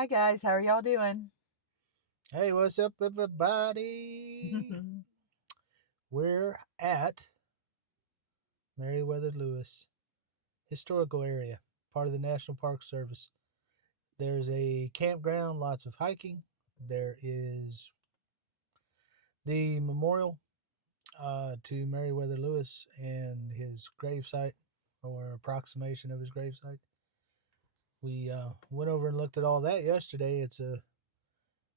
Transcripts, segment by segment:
Hi guys, how are y'all doing? Hey, what's up, everybody? We're at Meriwether Lewis Historical Area, part of the National Park Service. There's a campground, lots of hiking. There is the memorial to Meriwether Lewis and his gravesite, or approximation of his gravesite. We went over and looked at all that yesterday. It's a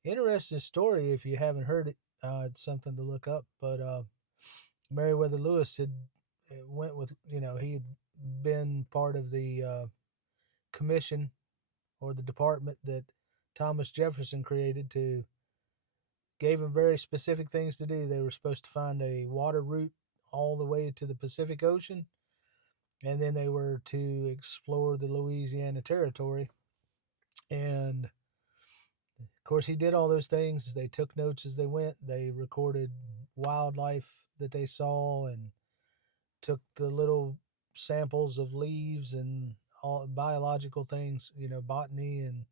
interesting story if you haven't heard it. It's something to look up, but Meriwether Lewis had went with, he had been part of the commission or the department that Thomas Jefferson created to gave them very specific things to do. They were supposed to find a water route all the way to the Pacific Ocean, and then they were to explore the Louisiana Territory. And of course, he did all those things. They took notes as they went. They recorded wildlife that they saw and took the little samples of leaves and all biological things, botany and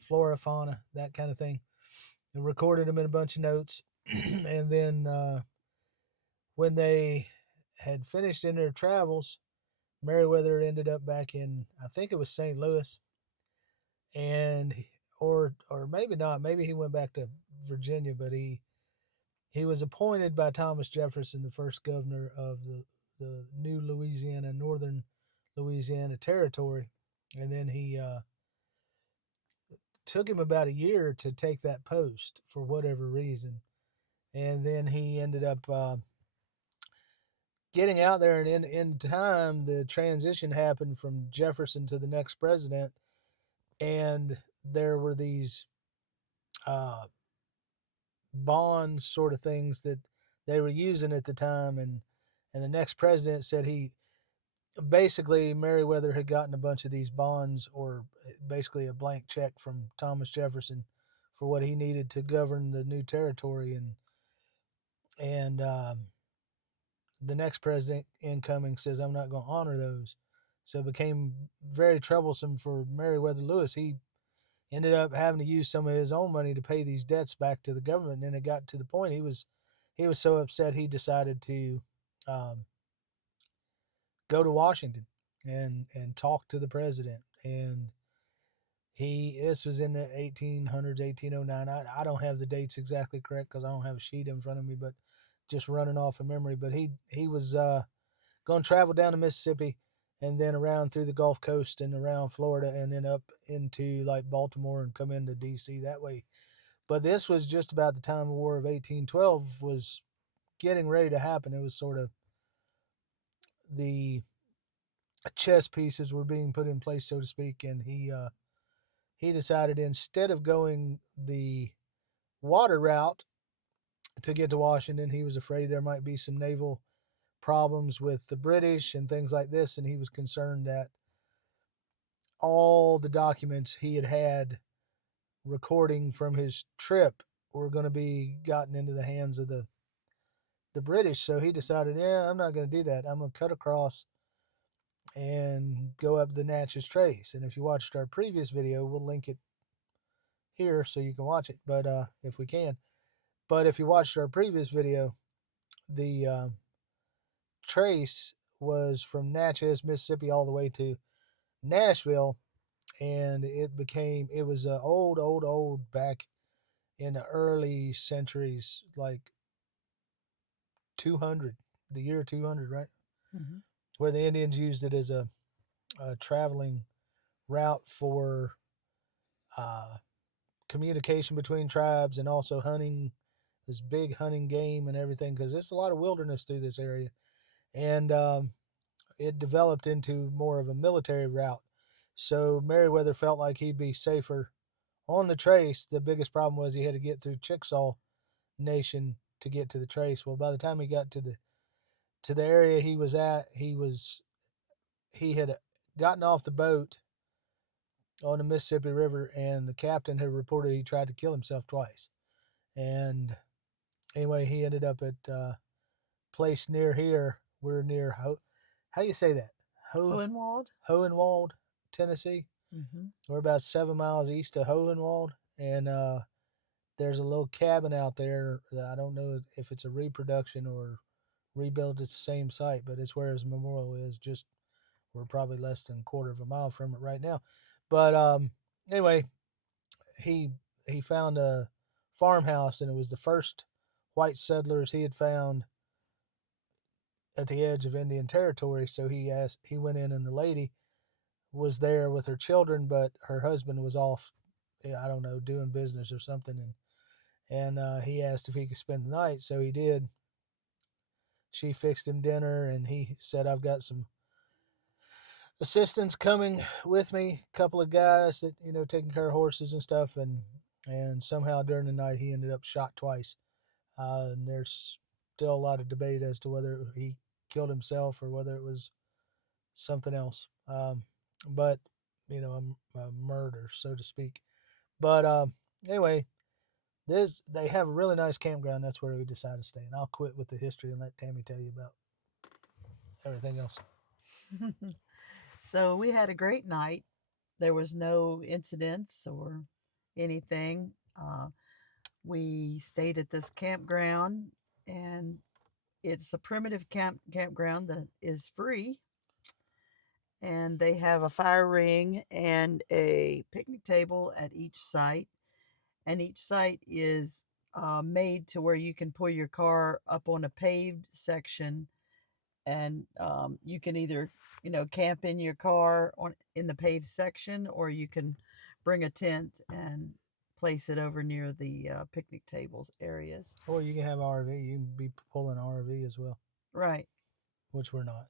flora, fauna, that kind of thing, and recorded them in a bunch of notes. And then when they had finished in their travels, Meriwether ended up back in, I think it was St. Louis, and or maybe not, maybe he went back to Virginia, but he was appointed by Thomas Jefferson, the first governor of the new Louisiana, northern Louisiana territory. And then he took him about a year to take that post for whatever reason. And then he ended up getting out there, and in time, the transition happened from Jefferson to the next president. And there were these uh, bond sort of things that they were using at the time, and the next president said he basically Meriwether had gotten a bunch of these bonds, or basically a blank check from Thomas Jefferson for what he needed to govern the new territory, and the next president incoming says, I'm not going to honor those. So it became very troublesome for Meriwether Lewis. He ended up having to use some of his own money to pay these debts back to the government. And it got to the point he was so upset he decided to um, go to Washington and talk to the president. And this was in the 1800s, 1809. I don't have the dates exactly correct because I don't have a sheet in front of me, but just running off of memory. But he was going to travel down the Mississippi and then around through the Gulf Coast and around Florida and then up into like Baltimore and come into D.C. that way. But this was just about the time the War of 1812 was getting ready to happen. It was sort of the chess pieces were being put in place, so to speak, and he decided instead of going the water route to get to Washington, he was afraid there might be some naval problems with the British and things like this, and he was concerned that all the documents he had recording from his trip were going to be gotten into the hands of the British. So he decided, yeah, I'm not going to do that. I'm going to cut across and go up the Natchez Trace. And if you watched our previous video, we'll link it here so you can watch it. But if we can, but if you watched our previous video, the trace was from Natchez, Mississippi, all the way to Nashville, and it was old back in the early centuries, like 200, the year 200, right? Mm-hmm. Where the Indians used it as a traveling route for uh, communication between tribes and also hunting, this big hunting game and everything, because there's a lot of wilderness through this area. And it developed into more of a military route. So Meriwether felt like he'd be safer on the trace. The biggest problem was he had to get through Chickasaw Nation to get to the trace. Well, by the time he got to the area he was at, he had gotten off the boat on the Mississippi River, and the captain had reported he tried to kill himself twice. And anyway, he ended up at a place near here. We're near how you say that? Hohenwald? Hohenwald, Tennessee. Mm-hmm. We're about 7 miles east of Hohenwald, and there's a little cabin out there. That I don't know if it's a reproduction or rebuilt at the same site, but it's where his memorial is. Just we're probably less than a quarter of a mile from it right now. But anyway, he he found a farmhouse, and it was the first white settlers he had found at the edge of Indian Territory. So he went in, and the lady was there with her children, but her husband was off, I don't know, doing business or something, and he asked if he could spend the night, so he did. She fixed him dinner, and he said, "I've got some assistants coming with me, a couple of guys that taking care of horses and stuff," and somehow during the night he ended up shot twice. And there's still a lot of debate as to whether he killed himself or whether it was something else. But a murder, so to speak. But anyway, they have a really nice campground. That's where we decided to stay. And I'll quit with the history and let Tammy tell you about everything else. So we had a great night. There was no incidents or anything. We stayed at this campground, and it's a primitive campground that is free. And they have a fire ring and a picnic table at each site. And each site is made to where you can pull your car up on a paved section, and you can either camp in your car on in the paved section, or you can bring a tent and place it over near the picnic tables areas. Or you can have RV. You can be pulling RV as well, Right, which we're not.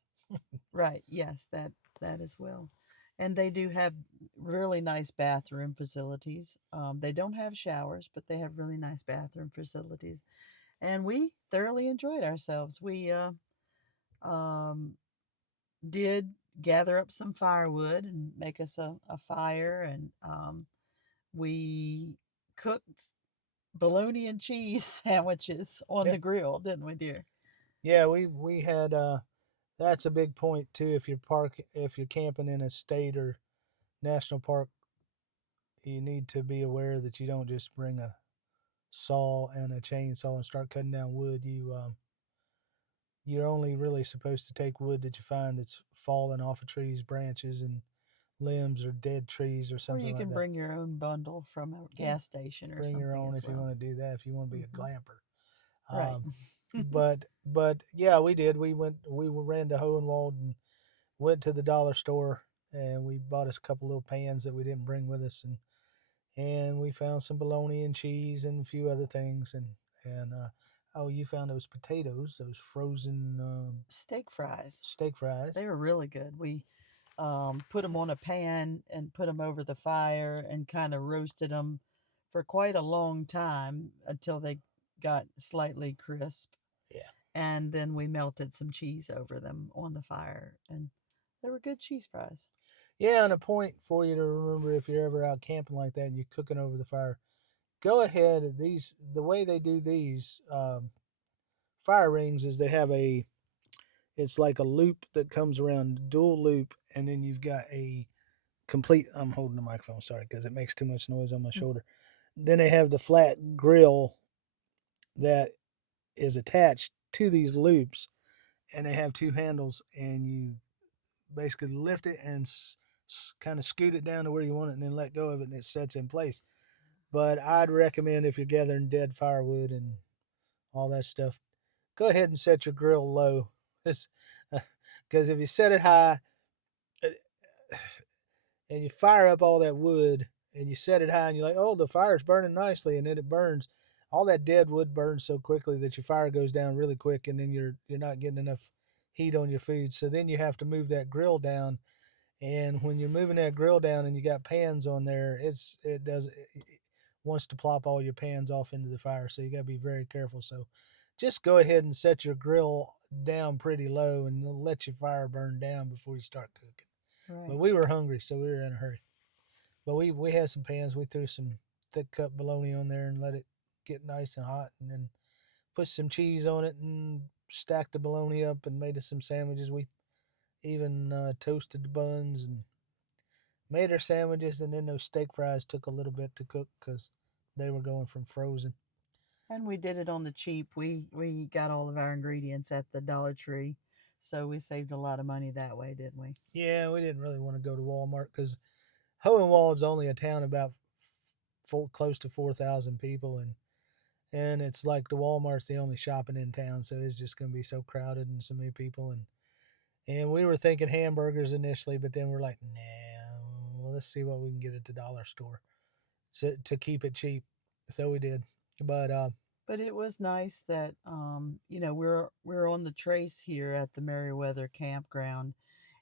right, yes, that as well. And they do have really nice bathroom facilities. They don't have showers, but they have really nice bathroom facilities, and we thoroughly enjoyed ourselves. We um, did gather up some firewood and make us a fire, and we cooked bologna and cheese sandwiches on Yeah, the grill, didn't we, dear? yeah. We had. That's a big point too. If you're camping in a state or national park, you need to be aware that you don't just bring a saw and a chainsaw and start cutting down wood. You're only really supposed to take wood that you find that's fallen off of trees, branches, and limbs, or dead trees, or Or something you like can that. bring your own bundle from a Yeah, gas station or bring your something own as if you well. want to do that. If you want to be a Hmm. glamper. Right. Um, but yeah, we did. We ran to Hohenwald and went to the dollar store, and we bought us a couple little pans that we didn't bring with us, and we found some bologna and cheese and a few other things, and oh, you found those potatoes, those frozen Steak fries. steak fries. They were really good. We put them on a pan and put them over the fire and kind of roasted them for quite a long time until they got slightly crisp. Yeah. And then we melted some cheese over them on the fire, and they were good cheese fries. Yeah, and a point for you to remember if you're ever out camping like that and you're cooking over the fire, go ahead. The way they do these fire rings is they have it's like a loop that comes around, dual loop, and then you've got a complete. I'm holding the microphone, sorry, because it makes too much noise on my shoulder. Then they have the flat grill that is attached to these loops, and they have two handles, and you basically lift it and kind of scoot it down to where you want it, and then let go of it, and it sets in place. But I'd recommend if you're gathering dead firewood and all that stuff, go ahead and set your grill low. Because if you set it high uh, and you fire up all that wood and you set it high and you're like, oh, the fire's burning nicely, and then it burns. All that dead wood burns so quickly that your fire goes down really quick, and then you're not getting enough heat on your food. So then you have to move that grill down, and when you're moving that grill down and you got pans on there, it wants to plop all your pans off into the fire. So you got to be very careful. So just go ahead and set your grill down pretty low and let your fire burn down before you start cooking. But Right. we were hungry, so we were in a hurry. But we had some pans. We threw some thick cut bologna on there and let it get nice and hot, and then put some cheese on it and stacked the bologna up and made us some sandwiches. We even toasted the buns and made our sandwiches, and then those steak fries took a little bit to cook because they were going from frozen. And we did it on the cheap. We got all of our ingredients at the Dollar Tree, so we saved a lot of money that way, didn't we? Yeah, we didn't really want to go to Walmart because Hohenwald's only a town about close to 4,000 people, and it's like the Walmart's the only shopping in town, so it's just going to be so crowded and so many people. And we were thinking hamburgers initially, but then we're like, nah, well, let's see what we can get at the dollar store to keep it cheap. So we did, but But it was nice that we're on the trace here at the Meriwether campground,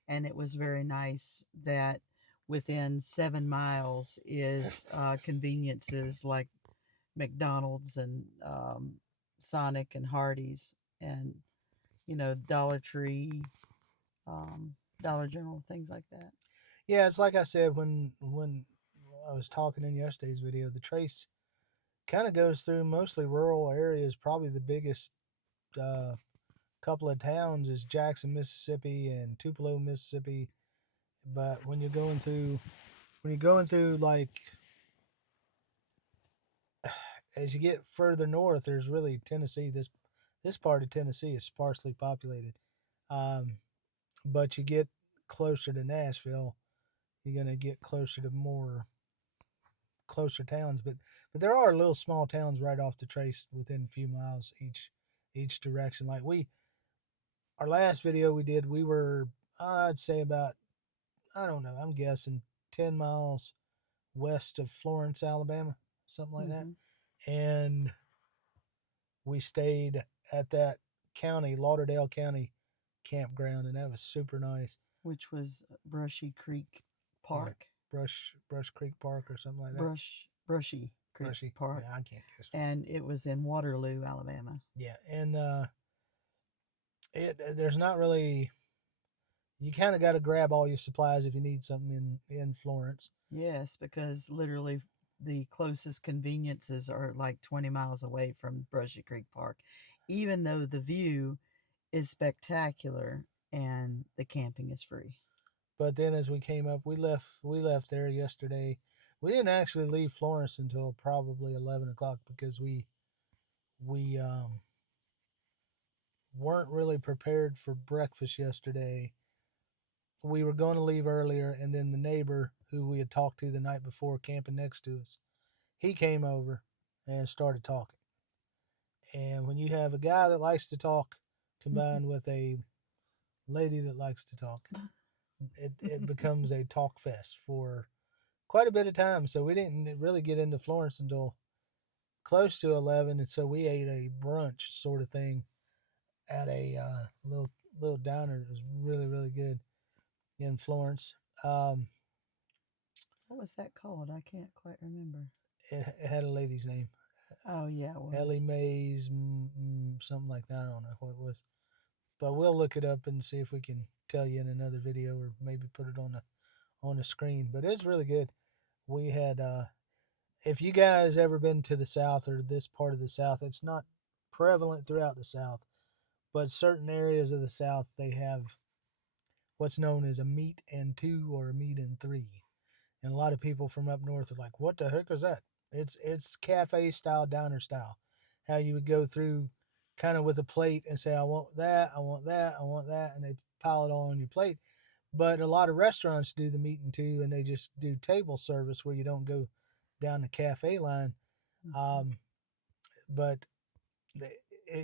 and it was very nice that within 7 miles is conveniences like McDonald's and Sonic and Hardee's and Dollar Tree, Dollar General, things like that. yeah, it's like I said when I was talking in yesterday's video, the trace kind of goes through mostly rural areas. Probably the biggest uh, couple of towns is Jackson, Mississippi, and Tupelo, Mississippi. But when you're going through like as you get further north, there's really Tennessee. This part of Tennessee is sparsely populated. Um, but you get closer to Nashville, you're gonna get closer to more closer towns. But there are little small towns right off the trace within a few miles each direction. Like our last video we did, we were I'd say about I don't know, I'm guessing 10 miles west of Florence, Alabama, something like that. Hmm. And we stayed at that county, Lauderdale County campground, and that was super nice. Which was Brushy Creek Yeah, Park. Brush Creek Park or something like that. Brushy Creek Brushy. Park, Yeah, I can't guess. and it was in Waterloo, Alabama. Yeah, and there's not really. You kind of got to grab all your supplies if you need something in Florence. Yes, because literally the closest conveniences are like 20 miles away from Brushy Creek Park, even though the view is spectacular and the camping is free. But then as we came up, we left there yesterday. We didn't actually leave Florence until probably 11 o'clock because we weren't really prepared for breakfast yesterday. We were going to leave earlier, and then the neighbor who we had talked to the night before, camping next to us, he came over and started talking. And when you have a guy that likes to talk combined with a lady that likes to talk, it becomes a talk fest for quite a bit of time. So we didn't really get into Florence until close to 11, and so we ate a brunch sort of thing at a little diner that was really really good in Florence. Um, What was that called? I can't quite remember. it had a lady's name, Oh, yeah, it was. Ellie Mays, something like that. I don't know what it was, but we'll look it up and see if we can tell you in another video or maybe put it on the screen. But it's really good. We had if you guys ever been to the South or this part of the South, it's not prevalent throughout the South, but certain areas of the South they have what's known as a meat and two or a meat and three. And a lot of people from up north are like, "What the heck is that?" It's cafe style, diner style. How you would go through kind of with a plate and say, "I want that, I want that, I want that," and they pile it all on your plate. But a lot of restaurants do the meat and two, and they just do table service where you don't go down the cafe line. Hmm. Um, but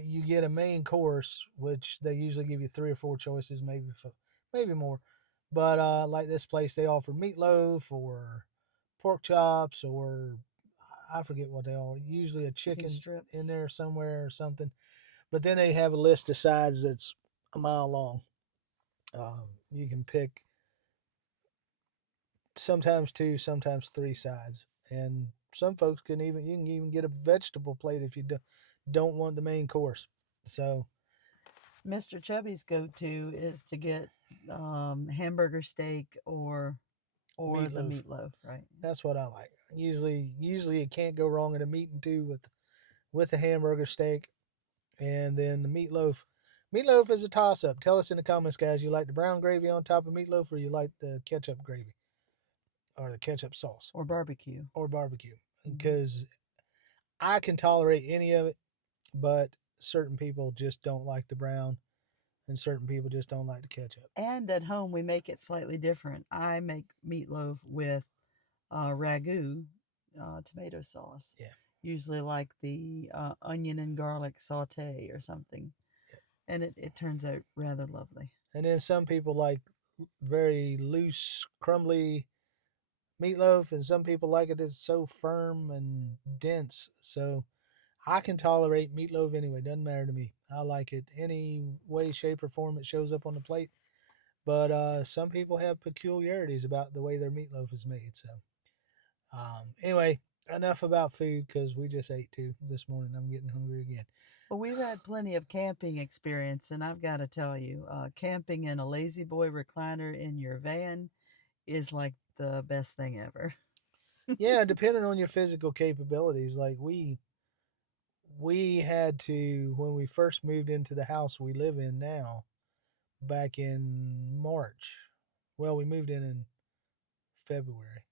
you get a main course, which they usually give you three or four choices, maybe more. But like this place, they offer meatloaf or pork chops or I forget what they are. Usually a Chicken chicken in strips. there somewhere or something. But then they have a list of sides that's a mile long. You can pick sometimes two, sometimes three sides, and some folks can even you can even get a vegetable plate if you don't want the main course. So Mr. Chubby's go-to is to get hamburger steak or the meatloaf. meatloaf, right? That's what I like. Usually you can't go wrong in a meat and two with a hamburger steak, and then the meatloaf. Meatloaf is a toss up. Tell us in the comments, guys. You like the brown gravy on top of meatloaf, or you like the ketchup gravy? or the ketchup sauce or barbecue. or barbecue, Mm-hmm. because I can tolerate any of it, but certain people just don't like the brown, and certain people just don't like the ketchup. And at home, we make it slightly different. I make meatloaf with ragu tomato sauce, Yeah. usually like the onion and garlic saute or something, Yeah. and it turns out rather lovely. And then some people like very loose, crumbly meatloaf, and some people like it as so firm and dense. So I can tolerate meatloaf anyway. Doesn't matter to me. I like it any way, shape, or form it shows up on the plate. But some people have peculiarities about the way their meatloaf is made. So anyway, enough about food because we just ate too this morning. I'm getting hungry again. Well, we've had plenty of camping experience, and I've got to tell you, camping in a lazy boy recliner in your van is like the best thing ever. Yeah, depending on your physical capabilities, like we had to when we first moved into the house we live in now back in March. Well, we moved in February,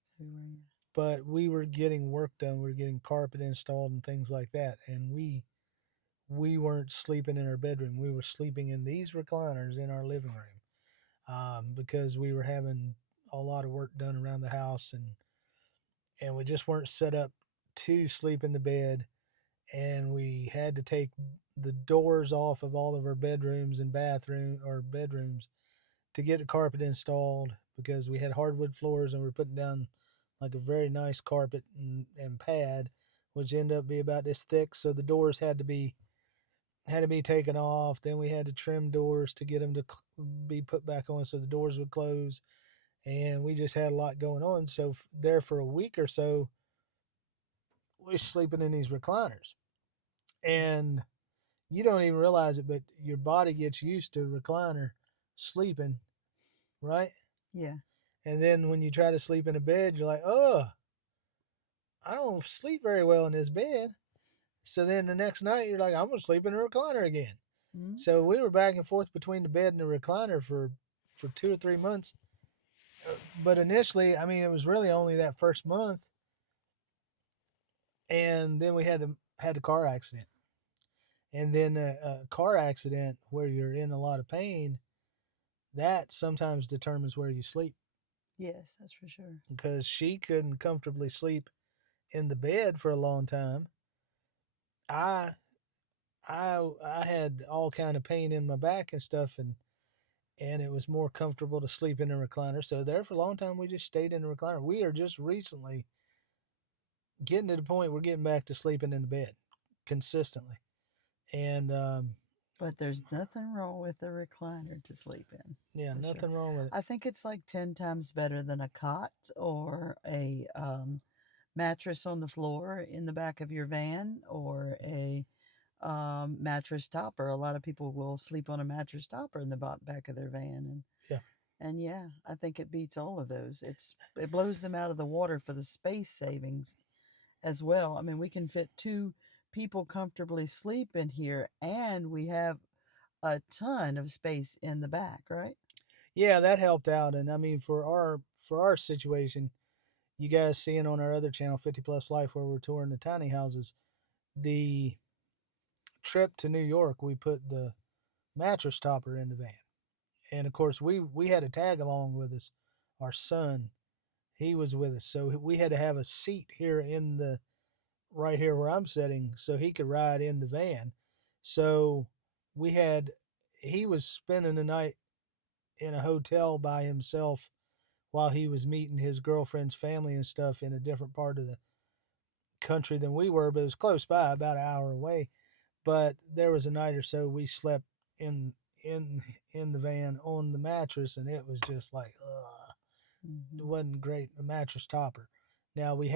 but we were getting work done. We were getting carpet installed and things like that, and we weren't sleeping in our bedroom. We were sleeping in these recliners in our living room because we were having a lot of work done around the house, and we just weren't set up to sleep in the bed, and we had to take the doors off of all of our bedrooms and bathroom or bedrooms to get the carpet installed because we had hardwood floors and we are putting down like a very nice carpet and pad, which ended up being about this thick. So the doors had to be taken off. Then we had to trim doors to get them to be put back on so the doors would close. And we just had a lot going on. So there for a week or so, we're sleeping in these recliners. And you don't even realize it, but your body gets used to recliner sleeping, right? Yeah. And then when you try to sleep in a bed, you're like, oh, I don't sleep very well in this bed. So then the next night, you're like, I'm going to sleep in a recliner again. Mm-hmm. So we were back and forth between the bed and the recliner for 2 or 3 months. But initially, I mean, it was really only that first month. And then we had a car accident. And then a car accident where you're in a lot of pain, that sometimes determines where you sleep Yes, that's for sure. because she couldn't comfortably sleep in the bed for a long time. I I had all kind of pain in my back and stuff, and it was more comfortable to sleep in a recliner. So there for a long time we just stayed in a recliner. We are just recently getting to the point we're getting back to sleeping in the bed consistently, and But there's nothing wrong with a recliner to sleep in, yeah, for sure. nothing wrong with it. I think it's like 10 times better than a cot or a mattress on the floor in the back of your van or a mattress topper. A lot of people will sleep on a mattress topper in the back of their van, Yeah, and yeah, I think it beats all of those. It blows them out of the water for the space savings as well. I mean, we can fit two people comfortably sleep in here, and we have a ton of space in the back, right? yeah, that helped out. And I mean for our situation, you guys seeing on our other channel, 50 Plus Life, where we're touring the tiny houses, the trip to New York, we put the mattress topper in the van. And of course, we had a tag along with us. Our son, he was with us, so we had to have a seat here in the right here where I'm sitting, so he could ride in the van. So we had he was spending the night in a hotel by himself while he was meeting his girlfriend's family and stuff in a different part of the country than we were, but it was close by, about an hour away. But there was a night or so we slept in in in the van on the mattress, and it was just like, it Mm-hmm. wasn't great. The mattress topper. Now we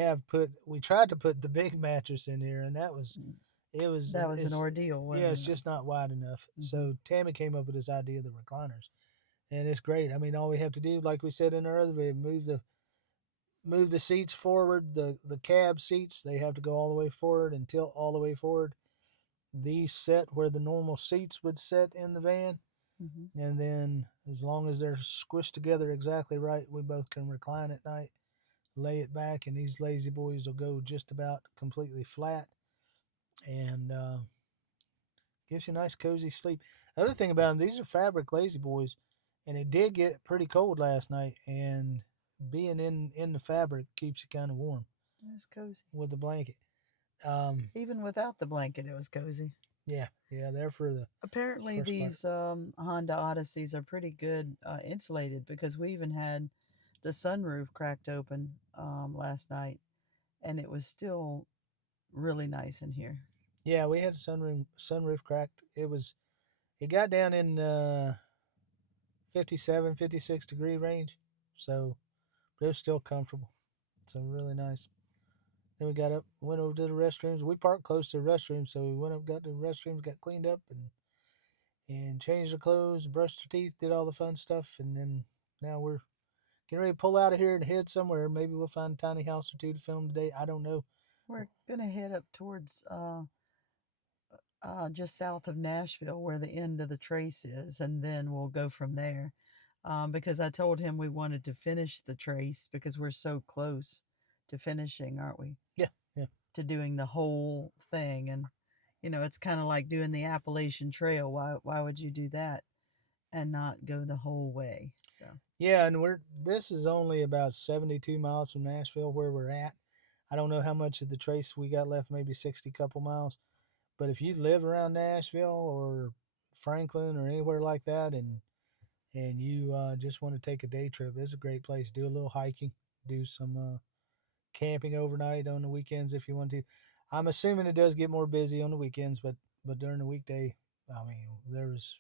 tried to put the big mattress in here, and it was That was an it's ordeal, yeah, wasn't it's it? just not wide enough. Mm-hmm. So Tammy came up with this idea of the recliners, and it's great. I mean, all we have to do, like we said in our other video, move the seats forward. The cab seats, they have to go all the way forward and tilt all the way forward. These set where the normal seats would sit in the van, Mm-hmm. and then as long as they're squished together exactly right, we both can recline at night. lay it back, and these lazy boys will go just about completely flat, and gives you a nice cozy sleep. Other thing about them, these are fabric lazy boys, and it did get pretty cold last night, and being in the fabric keeps you kind of warm It was cozy. with the blanket. Um, Even without the blanket, it was cozy. yeah, yeah, there for the Apparently, first part. these Honda Odysseys are pretty good insulated because we even had the sunroof cracked open last night, and it was still really nice in here. Yeah, we had the sunroof cracked. It got down in 57, 56 degree range, so but it was still comfortable. So really nice. Then we got up, went over to the restrooms. We parked close to the restrooms, so we went up, got to the restrooms, got cleaned up, and changed our clothes, brushed our teeth, did all the fun stuff, and then now we're getting ready to pull out of here and head somewhere. Maybe we'll find a tiny house or two to film today. I don't know. We're gonna head up towards just south of Nashville, where the end of the trace is, and then we'll go from there. Because I told him we wanted to finish the trace because we're so close to finishing, aren't we? Yeah, yeah, To doing the whole thing, and it's kind of like doing the Appalachian Trail. Why would you do that and not go the whole way? So yeah. And this is only about 72 miles from Nashville where we're at. I don't know how much of the trace we got left, maybe 60 couple miles. But if you live around Nashville or Franklin or anywhere like that, and you just want to take a day trip, it's a great place. Do a little hiking, do some camping overnight on the weekends if you want to. I'm assuming it does get more busy on the weekends, but during the weekday, I mean, there's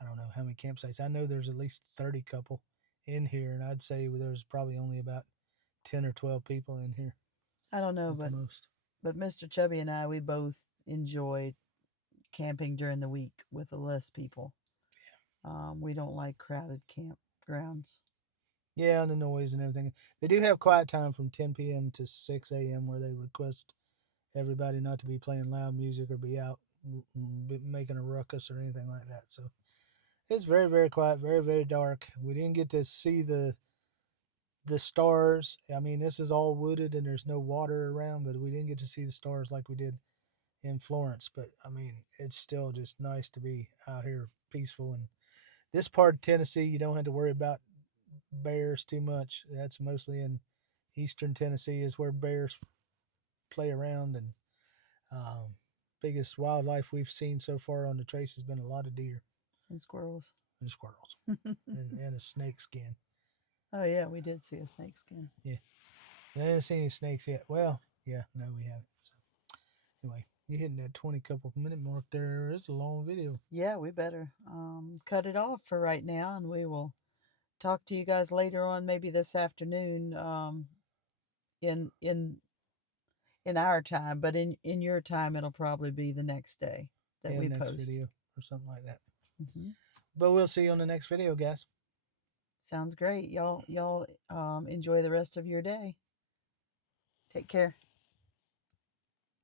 I don't know how many campsites. I know there's at least 30 couple in here, and I'd say there's probably only about 10 or 12 people in here I don't know, at the most. but Mr. Chubby and I, we both enjoy camping during the week with less people. We don't like crowded campgrounds. Yeah, and the noise and everything. They do have quiet time from 10 p.m. to 6 a.m. where they request everybody not to be playing loud music or be out making a ruckus or anything like that. So it's very, very quiet, very, very dark. We didn't get to see the stars. I mean, this is all wooded and there's no water around, but we didn't get to see the stars like we did in Florence. But I mean, it's still just nice to be out here peaceful. And this part of Tennessee, you don't have to worry about bears too much. That's mostly in eastern Tennessee is where bears play around, and um, biggest wildlife we've seen so far on the trace has been a lot of deer And squirrels. and squirrels and a snake skin. Oh yeah, we did see a snake skin. Yeah, I haven't seen any snakes yet. Well, yeah, no, we haven't. So anyway, you're hitting that 20 couple minute mark there. It's a long video. Yeah, we better cut it off for right now, and we will talk to you guys later on, maybe this afternoon, in in our time, but in your time, it'll probably be the next day that Yeah, we next post. video or something like that. Hmm. But we'll see you on the next video, guys. Sounds great. Y'all enjoy the rest of your day. Take care.